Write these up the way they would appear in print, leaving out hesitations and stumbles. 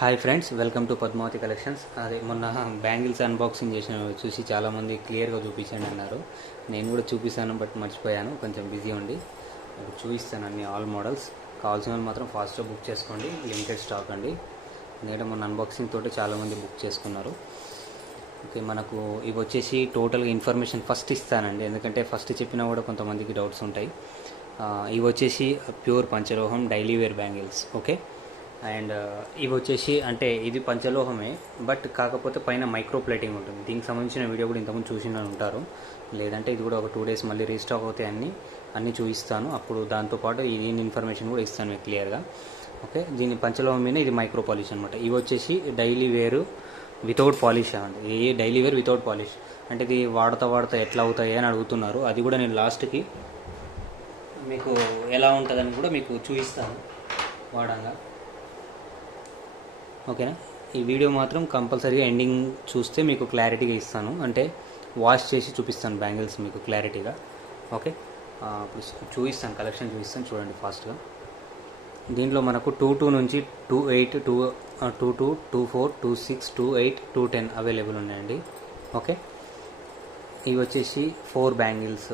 Hi friends, welcome to Padmavati collections. అదే మొన్న bangles unboxing చేసిన చూసి చాలామంది క్లియర్గా చూపించండి అన్నారు. నేను కూడా చూపిస్తాను, బట్ మర్చిపోయాను, కొంచెం బిజీ ఉండి. ఇప్పుడు చూపిస్తాను అన్ని ఆల్ మోడల్స్. కావాల్సిన వాళ్ళు మాత్రం ఫాస్ట్గా బుక్ చేసుకోండి, లిమిటెడ్ స్టాక్ అండి. ఎందుకంటే మొన్న అన్బాక్సింగ్ తోటి చాలామంది బుక్ చేసుకున్నారు. ఓకే, మనకు ఇవి వచ్చేసి టోటల్గా ఇన్ఫర్మేషన్ ఫస్ట్ ఇస్తానండి, ఎందుకంటే ఫస్ట్ చెప్పినా కూడా కొంతమందికి డౌట్స్ ఉంటాయి. ఇవి వచ్చేసి ప్యూర్ పంచలోహం daily wear bangles. Okay, and ఇవి వచ్చేసి అంటే ఇది పంచలోహమే, బట్ కాకపోతే పైన మైక్రో ప్లేటింగ్ ఉంటుంది. దీనికి సంబంధించిన వీడియో కూడా ఇంతకుముందు చూసిన ఉంటారు, లేదంటే ఇది కూడా ఒక 2 days మళ్ళీ రీస్టాక్ అవుతాయి. అన్నీ చూపిస్తాను. అప్పుడు దాంతోపాటు దీని ఇన్ఫర్మేషన్ కూడా ఇస్తాను మీకు క్లియర్గా. ఓకే, దీని పంచలోహం మీద ఇది మైక్రో పాలిష్ అనమాట. ఇవి వచ్చేసి డైలీ వేరు వితౌట్ పాలిష్ అండి. ఇది డైలీ వేర్ వితౌట్ పాలిష్ అంటే ఇది వాడతా ఎట్లా అవుతాయి అని అడుగుతున్నారు. అది కూడా నేను లాస్ట్కి మీకు ఎలా ఉంటుందని కూడా మీకు చూపిస్తాను వాడంగా. ఓకేనా, ఈ వీడియో మాత్రం కంపల్సరీగా ఎండింగ్ చూస్తే మీకు క్లారిటీగా ఇస్తాను, అంటే వాష్ చేసి చూపిస్తాను బ్యాంగిల్స్ మీకు క్లారిటీగా. ఓకే, ఇప్పుడు చూపిస్తాను, కలెక్షన్ చూపిస్తాను, చూడండి ఫాస్ట్గా. దీంట్లో మనకు 22 నుంచి 28, 22, 24, 26, 28, 210 అవైలబుల్ ఉన్నాయండి. ఓకే, ఇవి వచ్చేసి 4 బ్యాంగిల్స్,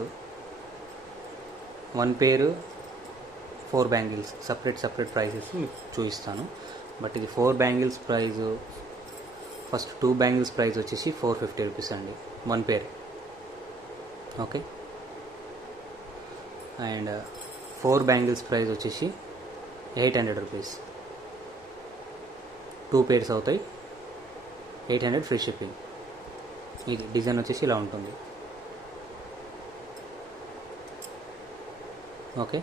1 పేరు 4 బ్యాంగిల్స్, సపరేట్ ప్రైసెస్ మీకు చూపిస్తాను. బట్ ఇది 4 bangles price, first 2 bangles price వచ్చేసి 450 రూపీస్ అండి, 1 పేర్. ఓకే, అండ్ 4 బ్యాంగిల్స్ ప్రైస్ వచ్చేసి 800 రూపీస్. 2 పేర్స్ అవుతాయి, 800 ఫ్రీ షిప్పింగ్. ఇది డిజైన్ వచ్చేసి ఇలా ఉంటుంది. ఓకే,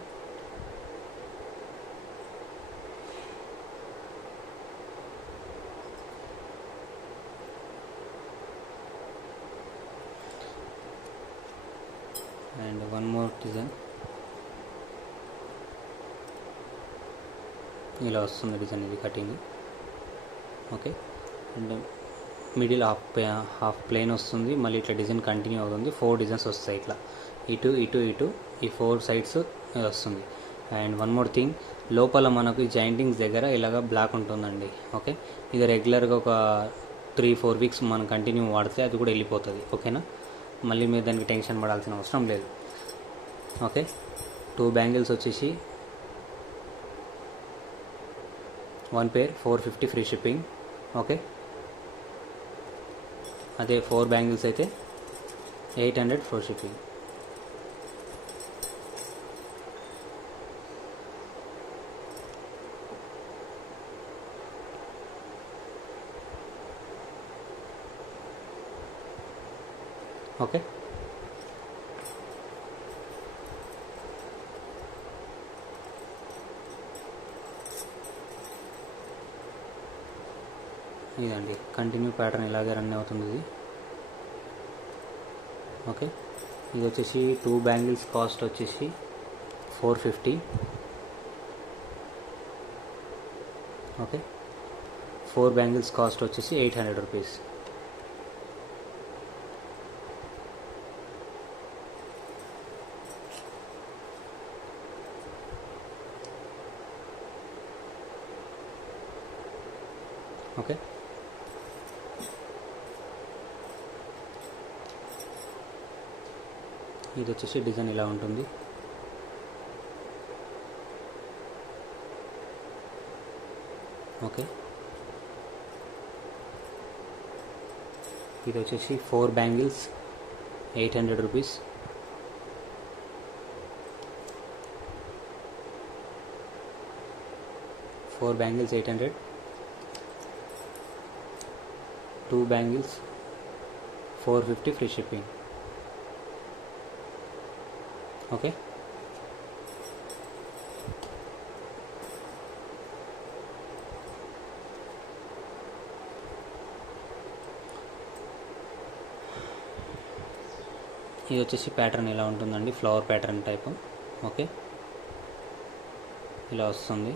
అండ్ 1 more డిజైన్ ఇలా వస్తుంది డిజైన్, ఇది cutting. Okay, and middle half plain వస్తుంది, మళ్ళీ ఇట్లా డిజైన్ కంటిన్యూ అవుతుంది. 4 డిజైన్స్ వస్తాయి ఇట్లా, ఇటు ఈ 4 సైడ్స్ వస్తుంది. అండ్ 1 more థింగ్, లోపల మనకు ఈ జాయింటింగ్స్ దగ్గర ఇలాగ బ్లాక్ ఉంటుందండి. ఓకే, ఇది రెగ్యులర్గా ఒక 3-4 వీక్స్ మనం కంటిన్యూ వాడితే అది కూడా వెళ్ళిపోతుంది. ఓకేనా, మళ్ళీ మీరు దానికి టెన్షన్ పడాల్సిన అవసరం లేదు. ఓకే, 2 బ్యాంగిల్స్ వచ్చేసి 1 పేర్ 450 ఫ్రీ షిప్పింగ్. ఓకే, అదే 4 బ్యాంగిల్స్ అయితే 800 ఫ్రీ షిప్పింగ్. ఓకే, ఇదండి కంటిన్యూ ప్యాటర్న్ ఇలాగే రన్ అవుతుంది ఇది. ఓకే, ఇది వచ్చేసి 2 బ్యాంగిల్స్ కాస్ట్ వచ్చేసి 450. ఓకే, 4 బ్యాంగిల్స్ కాస్ట్ వచ్చేసి 800 రూపీస్. ఓకే, ఇది వచ్చేసి డిజైన్ ఇలా ఉంటుంది. ఓకే, ఇది వచ్చేసి 4 bangles 800 rupees. Four bangles 800, 2 bangles 450 free shipping. Okay, ఇది వచ్చేసి ప్యాటర్న్ ఇలా ఉంటుందండి, ఫ్లవర్ ప్యాటర్న్ టైపు. ఓకే, ఇలా వస్తుంది.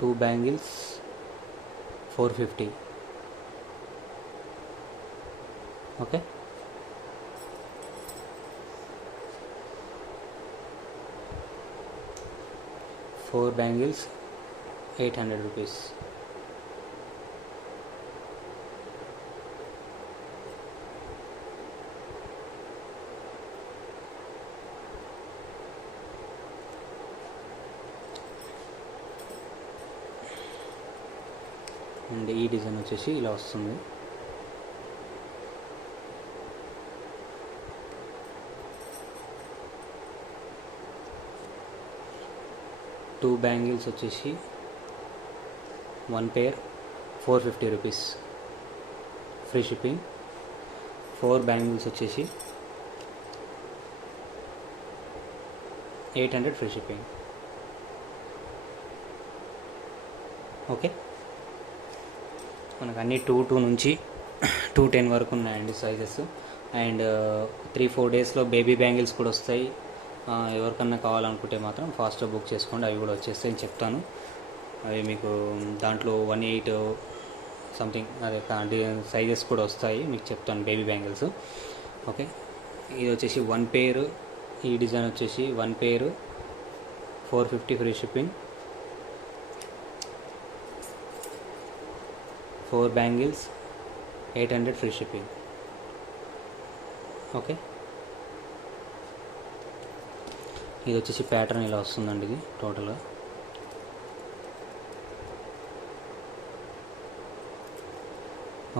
2 bangles 450. Okay, 4 bangles 800 rupees. And ఈ డిజైన్ వచ్చేసి ఇలా వస్తుంది. టూ బ్యాంగిల్స్ వచ్చేసి 1 pair 450 rupees free shipping. 4 bangles వచ్చేసి 800 ఫ్రీ షిప్పింగ్. ఓకే, మనకు అన్ని 2 నుంచి 210 వరకు ఉన్నాయండి సైజెస్. అండ్ 3-4 డేస్లో బేబీ బ్యాంగిల్స్ కూడా వస్తాయి. ఎవరికన్నా కావాలనుకుంటే మాత్రం ఫాస్ట్గా బుక్ చేసుకోండి, అవి కూడా వచ్చేస్తాయి అని చెప్తాను. అవి మీకు దాంట్లో 18 సంథింగ్ అదే సైజెస్ కూడా వస్తాయి, మీకు చెప్తాను బేబీ బ్యాంగిల్స్. ఓకే, ఇది వచ్చేసి 1 pair, ఈ డిజైన్ వచ్చేసి 1 pair 450 free shipping. 4 bangles 800 free shipping. Okay, ఇది వచ్చేసి ప్యాటర్న్ ఇలా వస్తుందండి, ఇది టోటల్గా.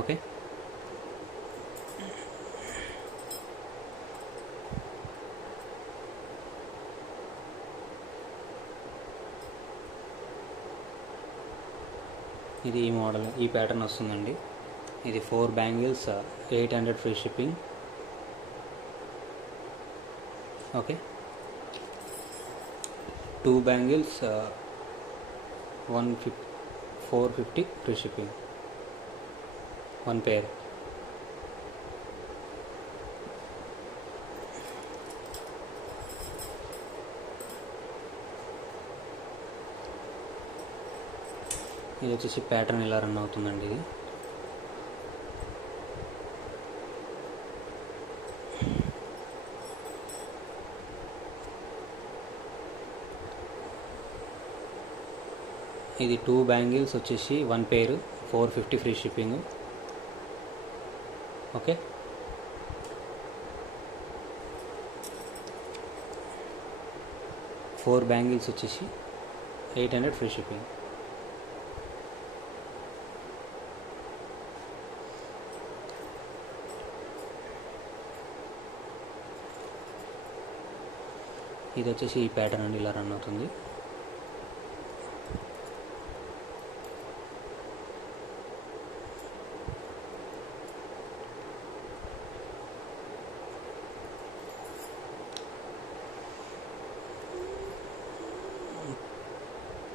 ఓకే, ఇది ఈ మోడల్, ఈ ప్యాటర్న్ వస్తుందండి. ఇది 4 bangles 800 free shipping. Okay, 2 bangles 450 free shipping. 1 pair. ఇది వచ్చేసి ప్యాటర్న్ ఇలా రన్ అవుతుందండి. ఇది 2 బ్యాంగిల్స్ వచ్చేసి 1 pair 450 free shipping. Okay, four bangles వచ్చేసి 800 ఫ్రీ షిప్పింగ్. ఇది వచ్చేసి ఈ ప్యాటర్న్ అండి, ఇలా రన్ అవుతుంది.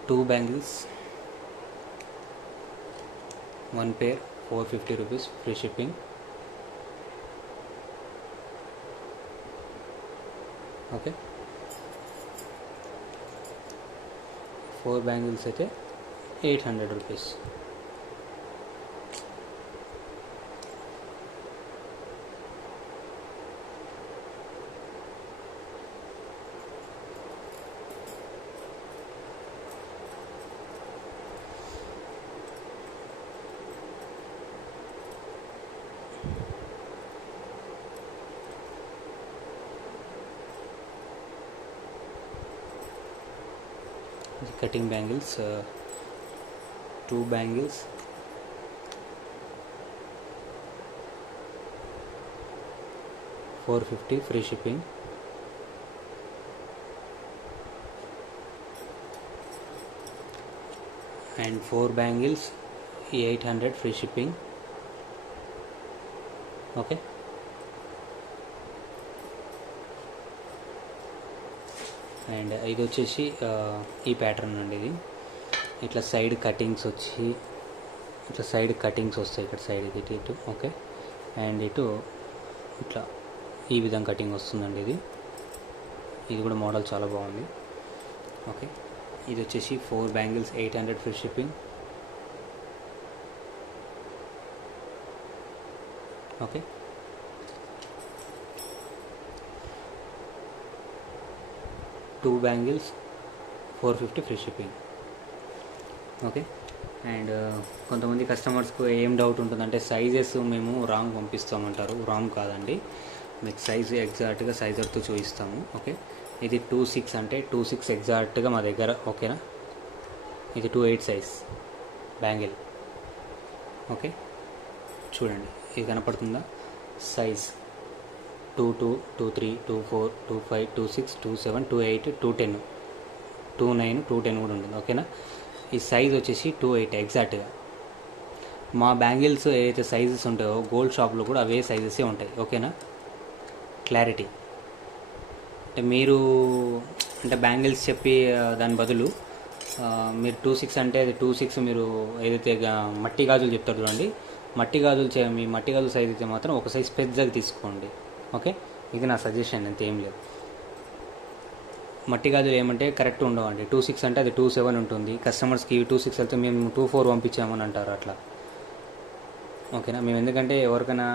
Two bangles 1 pair 450 rupees free shipping. Okay, 4 bangles అయితే 800 rupees. Cutting bangles 2 bangles 450 free shipping. And 4 bangles 800 free shipping. Okay, and ఇది వచ్చేసి ఈ ప్యాటర్న్ అండి. ఇది ఇట్లా సైడ్ కటింగ్స్ వచ్చి ఇట్లా సైడ్ కటింగ్స్ వస్తాయి, ఇక్కడ సైడ్ ఇది ఇటు. ఓకే, అండ్ ఇటు ఇట్లా ఈ విధంగా కటింగ్ వస్తుందండి. ఇది కూడా మోడల్ చాలా బాగుంది. ఓకే, ఇది వచ్చేసి 4 bangles 800 free shipping. Okay, 2 bangles 450 free shipping. Okay, and కొంతమంది కస్టమర్స్కు ఏం డౌట్ ఉంటుందంటే సైజెస్ మేము రాంగ్ పంపిస్తామంటారు. రాంగ్ కాదండి, మీకు సైజు ఎగ్జాక్ట్గా సైజర్తో చూపిస్తాము. ఓకే, ఇది 2.6 అంటే 2.6 ఎగ్జాక్ట్గా మా దగ్గర. ఓకేనా, ఇది 2.8 సైజ్ బ్యాంగిల్. ఓకే, చూడండి ఇది కనపడుతుందా సైజ్ 2.2, 2.3, 2.4, 2.5, 2.6, 2.7, 2.8, 2.10, 2.9, 2.10 కూడా ఉంటుంది. ఓకేనా, ఈ సైజ్ వచ్చేసి 2.8 ఎగ్జాక్ట్గా. మా బ్యాంగిల్స్ ఏదైతే సైజెస్ ఉంటాయో గోల్డ్ షాప్లో కూడా అవే సైజెసే ఉంటాయి. ఓకేనా, క్లారిటీ. అంటే మీరు అంటే బ్యాంగిల్స్ చెప్పి దాని బదులు మీరు 2.6 అంటే అది 2.6 మీరు ఏదైతే మట్టి గాజులు చెప్తారు చూడండి, మట్టి గాజులు మీ మట్టి గాజుల సైజ్ అయితే మాత్రం ఒక సైజ్ పెద్దగా తీసుకోండి. ఓకే, ఇది నా సజెషన్, అంత ఏం లేదు. మట్టి గాజులు ఏమంటే కరెక్ట్ ఉండవండి. 2.6 అంటే అది 2.7 ఉంటుంది. కస్టమర్స్కి 2.6 వెళ్తే మేము 2.4 పంపించామని అంటారు అట్లా. ఓకేనా, మేము ఎందుకంటే ఎవరికైనా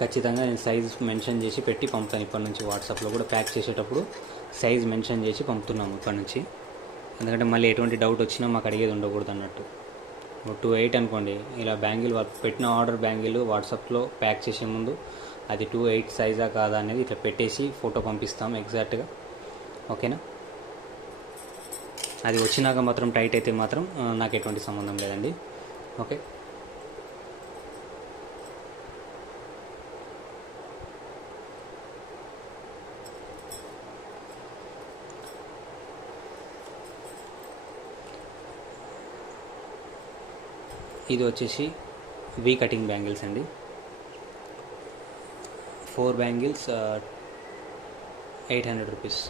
ఖచ్చితంగా నేను సైజ్ మెన్షన్ చేసి పెట్టి పంపుతాను. ఇప్పటి నుంచి వాట్సాప్లో కూడా ప్యాక్ చేసేటప్పుడు సైజ్ మెన్షన్ చేసి పంపుతున్నాము ఇప్పటి నుంచి. ఎందుకంటే మళ్ళీ ఎటువంటి డౌట్ వచ్చినా మాకు అడిగేది ఉండకూడదు అన్నట్టు. 2.8 అనుకోండి, ఇలా బ్యాంగిల్ పెట్టిన ఆర్డర్ బ్యాంగిల్ వాట్సాప్లో ప్యాక్ చేసే ముందు అది 2.8 సైజా కాదా అనేది ఇట్లా పెట్టేసి ఫోటో పంపిస్తాం ఎగ్జాక్ట్గా. ఓకేనా, అది వచ్చినాక మాత్రం టైట్ అయితే మాత్రం నాకు ఎటువంటి సంబంధం లేదండి. ఓకే, ఇది వచ్చేసి వీ కటింగ్ బ్యాంగిల్స్ అండి. 4 బ్యాంగిల్స్ 800 రూపీస్.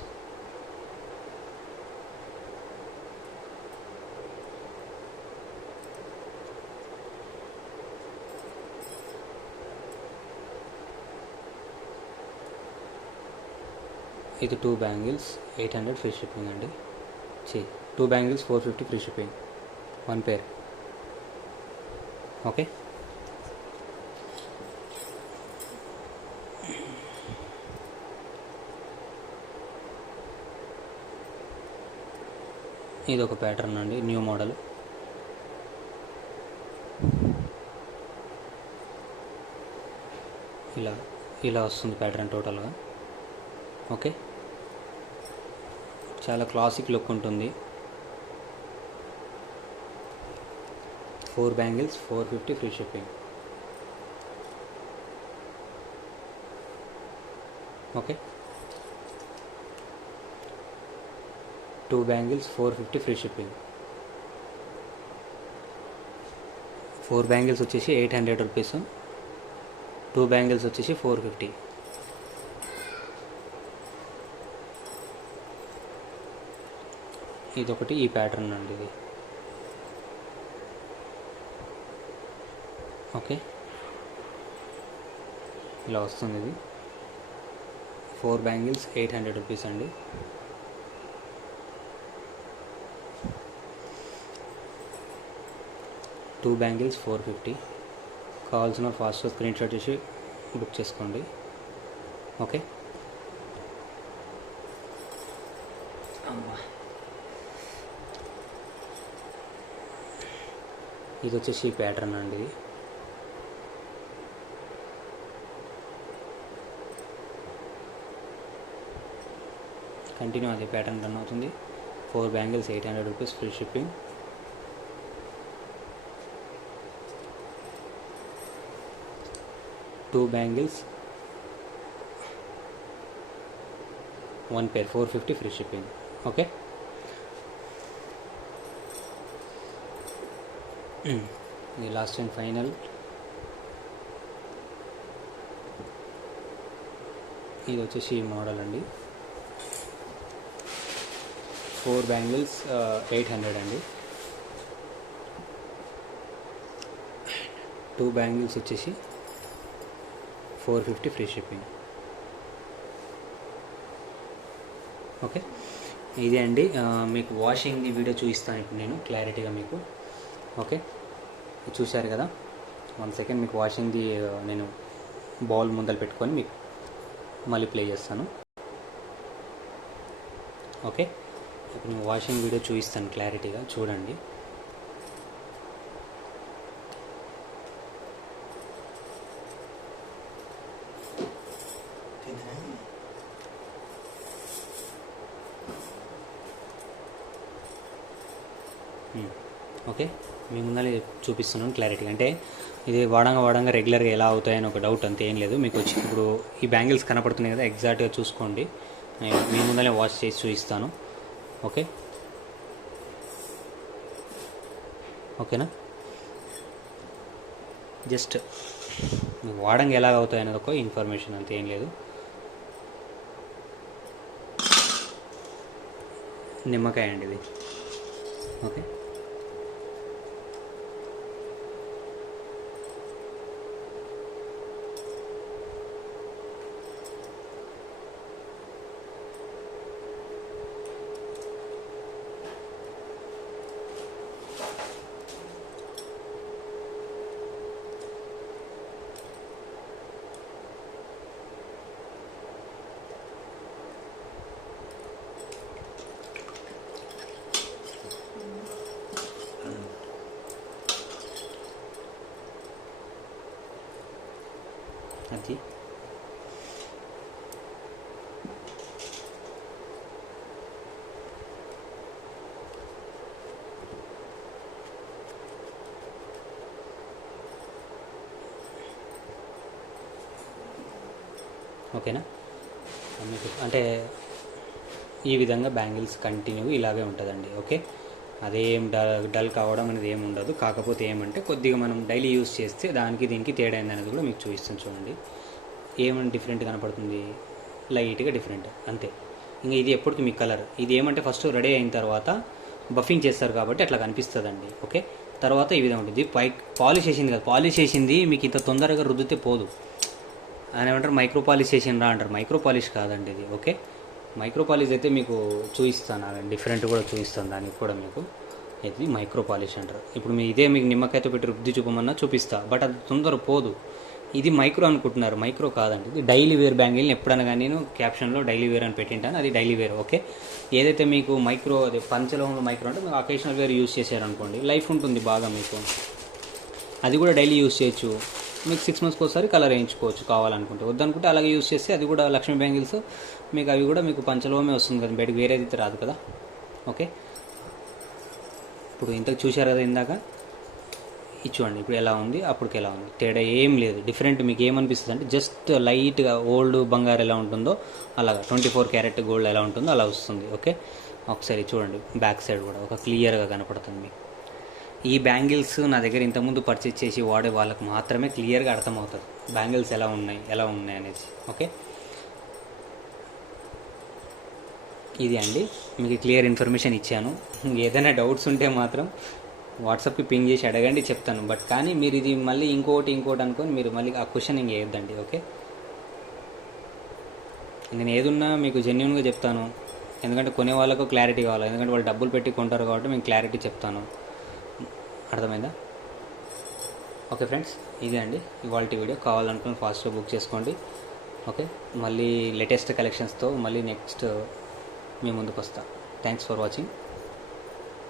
ఇది 2 బ్యాంగిల్స్ 800 ఫ్రీ షిప్పింగ్ అండి. 2 బ్యాంగిల్స్ 450 ఫ్రీ షిప్పింగ్, 1 పేర్. ఓకే, ఇది ఒక ప్యాటర్న్ అండి, న్యూ మోడల్. ఇలా వస్తుంది ప్యాటర్న్ టోటల్గా. ఓకే, చాలా క్లాసిక్ లుక్ ఉంటుంది. 4 bangles 450 free shipping. Okay, 2 bangles 450 free shipping. 4 bangles వచ్చేసి 800 రూపీస్, 2 బ్యాంగిల్స్ వచ్చేసి 450. ఇదొకటి, ఈ ప్యాటర్న్ అండి ఇది. ఓకే, ఇలా వస్తుంది ఇది. 4 బ్యాంగిల్స్ 800 రూపీస్ అండి. Two bangles 450. కావాల్సిన ఫాస్ట్గా స్క్రీన్ షాట్ చేసి బుక్ చేసుకోండి. ఓకే, ఇది వచ్చేసి ప్యాటర్న్ అండి. ఇది కంటిన్యూ అదే ప్యాటర్న్ రన్ అవుతుంది. 4 bangles 800 rupees free shipping. Two bangles 1 పేర్ 450 ఫ్రీ షిప్పింగ్. ఓకే, ఇది లాస్ట్ అండ్ ఫైనల్. ఇది వచ్చేసి మోడల్ అండి. 4 బ్యాంగిల్స్ 800 అండి. 2 బ్యాంగిల్స్ వచ్చేసి 450 ఫ్రీ షిప్పింగ్. ఓకే, ఇదే అండి మీకు వాషింగ్ వీడియో చూపిస్తాను ఇప్పుడు నేను క్లారిటీగా మీకు. ఓకే, చూశారు కదా. 1 సెకండ్ మీకు వాషింగ్ది నేను బౌల్ ముందలు పెట్టుకొని మీకు మళ్ళీ ప్లే చేస్తాను. ఓకే, ఇప్పుడు నేను వాషింగ్ వీడియో చూపిస్తాను క్లారిటీగా చూడండి. ఓకే, మీ ముందర చూపిస్తున్నాను క్లారిటీ. అంటే ఇది వాడంగా రెగ్యులర్గా ఎలా అవుతాయని ఒక డౌట్ అంతే, ఏం లేదు. మీకు వచ్చి ఇప్పుడు ఈ బ్యాంగిల్స్ కనపడుతున్నాయి కదా, ఎగ్జాక్ట్గా చూసుకోండి. నేను మీ ముందరే వాష్ చేసి చూపిస్తాను. ఓకే, ఓకేనా. జస్ట్ మీకు వాడంగా ఎలా అవుతాయి అనేది ఒక ఇన్ఫర్మేషన్ అంతే, ఏం లేదు. నిమ్మకాయ అండి ఇది. ఓకే, అది ఓకేనా. మీకు అంటే ఈ విధంగా బ్యాంగిల్స్ కంటిన్యూ ఇలాగే ఉంటుందండి. ఓకే, అదేం డల్ కావడం అనేది ఏమి ఉండదు. కాకపోతే ఏమంటే కొద్దిగా మనం డైలీ యూస్ చేస్తే దానికి దీనికి తేడా అయింది అనేది కూడా మీకు చూపిస్తాను చూడండి. ఏమని డిఫరెంట్ కనపడుతుంది, లైట్గా డిఫరెంట్ అంతే. ఇంకా ఇది ఎప్పటికీ మీ కలర్ ఇది ఏమంటే ఫస్ట్ రెడీ అయిన తర్వాత బఫింగ్ చేస్తారు కాబట్టి అట్లా కనిపిస్తుందండి. ఓకే, తర్వాత ఈ విధంగా ఉంటుంది. పాలిష్ చేసింది కదా, పాలిష్ చేసింది మీకు ఇంత తొందరగా రుద్దితే పోదు అని ఏమంటారు, మైక్రో పాలిష్ చేసిన రా అంటారు. మైక్రో పాలిష్ కాదండి ఇది. ఓకే, మైక్రో పాలిష్ అయితే మీకు చూపిస్తాను, డిఫరెంట్ కూడా చూపిస్తాను దానికి కూడా మీకు. ఇది మైక్రో పాలిష్ అంటారు. ఇప్పుడు మీ ఇదే మీకు నిమ్మకాయతో పెట్టి రుద్ది చూపమన్నా చూపిస్తా, బట్ అది తొందర పోదు. ఇది మైక్రో అనుకుంటున్నారు, మైక్రో కాదండి. ఇది డైలీ వేర్ బ్యాంగిల్ని ఎప్పుడైనా కానీ నేను క్యాప్షన్లో డైలీ వేర్ అని పెట్టింటాను, అది డైలీ వేర్. ఓకే, ఏదైతే మీకు మైక్రో అది పంచలోహంలో మైక్రో అంటే మీకు అకేషనల్ వేర్ యూస్ చేశారనుకోండి, లైఫ్ ఉంటుంది బాగా మీకు. అది కూడా డైలీ యూస్ చేయొచ్చు. మీకు 6 monthsకి ఒకసారి కలర్ వేయించుకోవచ్చు కావాలనుకుంటే. వద్దనుకుంటే అలాగే యూస్ చేస్తే అది కూడా లక్ష్మీ బ్యాంగిల్స్ మీకు అవి కూడా మీకు పంచలోహమే వస్తుంది కదా, బయటకు వేరేది అయితే రాదు కదా. ఓకే, ఇప్పుడు ఇంతకు చూశారు కదా ఇందాక, ఇది చూడండి ఇప్పుడు ఎలా ఉంది, అప్పటికి ఎలా ఉంది, తేడా ఏం లేదు. డిఫరెంట్ మీకు ఏమనిపిస్తుంది అంటే జస్ట్ లైట్గా ఓల్డ్ బంగారు ఎలా ఉంటుందో అలాగా 24 క్యారెట్ గోల్డ్ ఎలా ఉంటుందో అలా వస్తుంది. ఓకే, ఒకసారి చూడండి బ్యాక్ సైడ్ కూడా ఒక క్లియర్గా కనపడుతుంది మీకు. ఈ బ్యాంగిల్స్ నా దగ్గర ఇంతకుముందు పర్చేజ్ చేసి వాడే వాళ్ళకి మాత్రమే క్లియర్గా అర్థమవుతుంది బ్యాంగిల్స్ ఎలా ఉన్నాయి అనేది. ఓకే, ఇది అండి మీకు క్లియర్ ఇన్ఫర్మేషన్ ఇచ్చాను. ఏదైనా డౌట్స్ ఉంటే మాత్రం వాట్సాప్కి పింగ్ చేసి అడగండి, చెప్తాను. బట్ కానీ మీరు ఇది మళ్ళీ ఇంకోటి అనుకొని మీరు మళ్ళీ ఆ క్వశ్చన్ ఇంక వేయద్దండి. ఓకే, నేను ఏదున్నా మీకు జెన్యున్గా చెప్తాను, ఎందుకంటే కొనే వాళ్ళకు క్లారిటీ కావాలి. ఎందుకంటే వాళ్ళు డబ్బులు పెట్టి కొంటారు కాబట్టి మీకు క్లారిటీ చెప్తాను. అర్థమైందా? ఓకే ఫ్రెండ్స్, ఇదే అండి ఇవాళ వీడియో. కావాలనుకుని ఫాస్ట్గా బుక్ చేసుకోండి. ఓకే, మళ్ళీ లేటెస్ట్ కలెక్షన్స్తో మళ్ళీ నెక్స్ట్ మీ ముందుకు వస్తా. Thanks for watching.